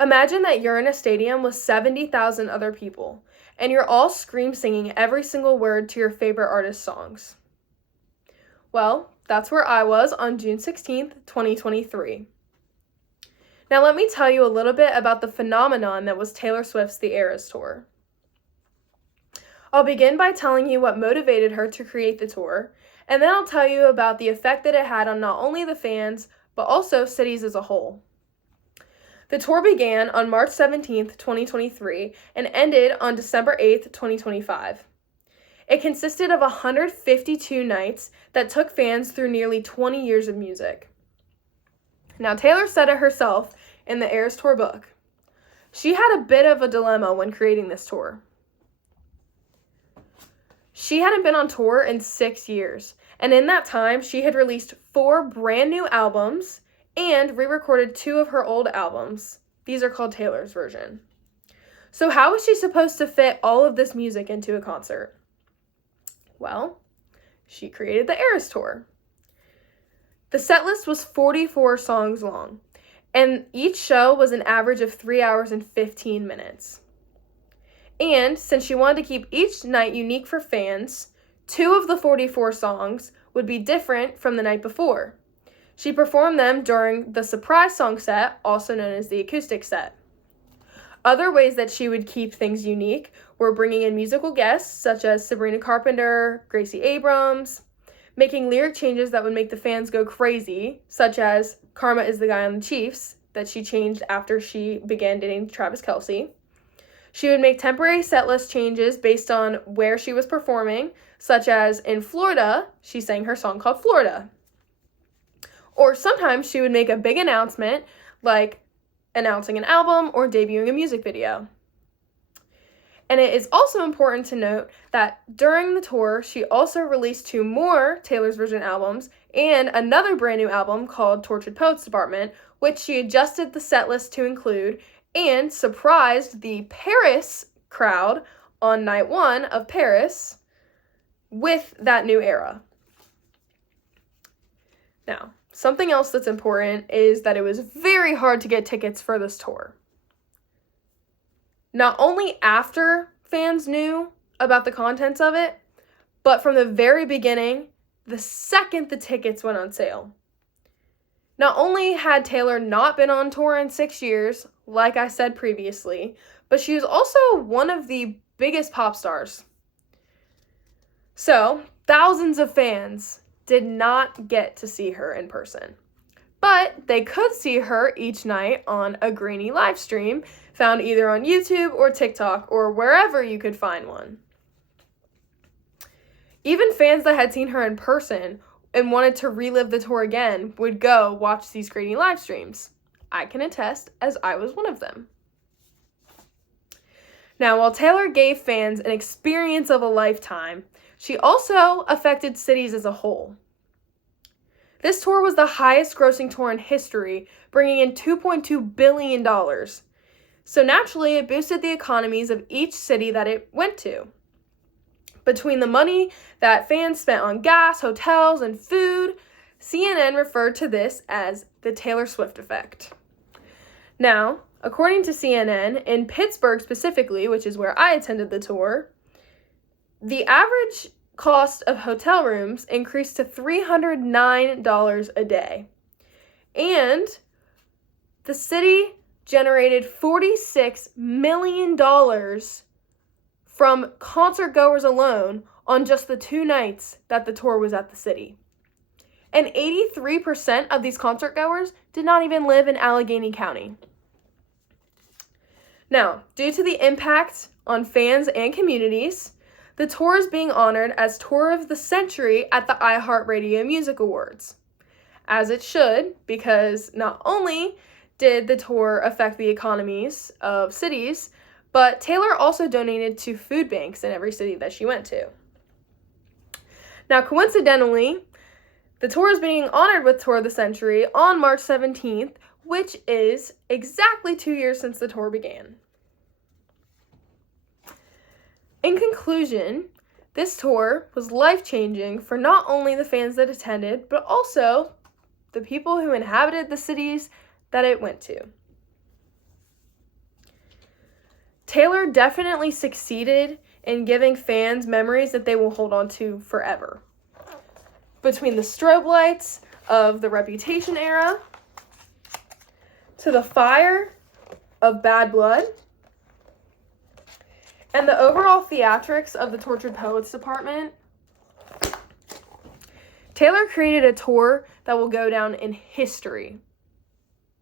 Imagine that you're in a stadium with 70,000 other people, and you're all scream singing every single word to your favorite artist's songs. Well, that's where I was on June 16th, 2023. Now let me tell you a little bit about the phenomenon that was Taylor Swift's The Eras Tour. I'll begin by telling you what motivated her to create the tour, and then I'll tell you about the effect that it had on not only the fans, but also cities as a whole. The tour began on March 17th, 2023, and ended on December 8th, 2025. It consisted of 152 nights that took fans through nearly 20 years of music. Now, Taylor said it herself in the Eras Tour book. She had a bit of a dilemma when creating this tour. She hadn't been on tour in 6 years, and in that time, she had released 4 brand new albums and re-recorded 2 of her old albums. These are called Taylor's version. So how was she supposed to fit all of this music into a concert? Well, she created the Eras Tour. The set list was 44 songs long, and each show was an average of 3 hours and 15 minutes. And since she wanted to keep each night unique for fans, 2 of the 44 songs would be different from the night before. She performed them during the surprise song set, also known as the acoustic set. Other ways that she would keep things unique were bringing in musical guests such as Sabrina Carpenter, Gracie Abrams, making lyric changes that would make the fans go crazy, such as Karma is the Guy on the Chiefs, that she changed after she began dating Travis Kelce. She would make temporary setlist changes based on where she was performing, such as in Florida, she sang her song called Florida. Or sometimes she would make a big announcement, like announcing an album or debuting a music video. And it is also important to note that during the tour, she also released 2 more Taylor's Version albums and another brand new album called Tortured Poets Department, which she adjusted the set list to include and surprised the Paris crowd on night 1 of Paris with that new era. Now, something else that's important is that it was very hard to get tickets for this tour. Not only after fans knew about the contents of it, but from the very beginning, the second the tickets went on sale. Not only had Taylor not been on tour in 6 years, like I said previously, but she was also one of the biggest pop stars. So, thousands of fans did not get to see her in person. But they could see her each night on a grainy live stream found either on YouTube or TikTok or wherever you could find one. Even fans that had seen her in person and wanted to relive the tour again would go watch these grainy live streams. I can attest, as I was one of them. Now, while Taylor gave fans an experience of a lifetime, she also affected cities as a whole. This tour was the highest grossing tour in history, bringing in $2.2 billion. So naturally, it boosted the economies of each city that it went to. Between the money that fans spent on gas, hotels, and food, CNN referred to this as the Taylor Swift effect. Now, according to CNN, in Pittsburgh specifically, which is where I attended the tour, the average cost of hotel rooms increased to $309 a day. And the city generated $46 million from concert goers alone on just the 2 nights that the tour was at the city. And 83% of these concert goers did not even live in Allegheny County. Now, due to the impact on fans and communities, the tour is being honored as Tour of the Century at the iHeartRadio Music Awards. As it should, because not only did the tour affect the economies of cities, but Taylor also donated to food banks in every city that she went to. Now, coincidentally, the tour is being honored with Tour of the Century on March 17th, which is exactly 2 years since the tour began. In conclusion, this tour was life-changing for not only the fans that attended, but also the people who inhabited the cities that it went to. Taylor definitely succeeded in giving fans memories that they will hold on to forever. Between the strobe lights of the Reputation era, to the fire of Bad Blood, and the overall theatrics of the Tortured Poets department, Taylor created a tour that will go down in history.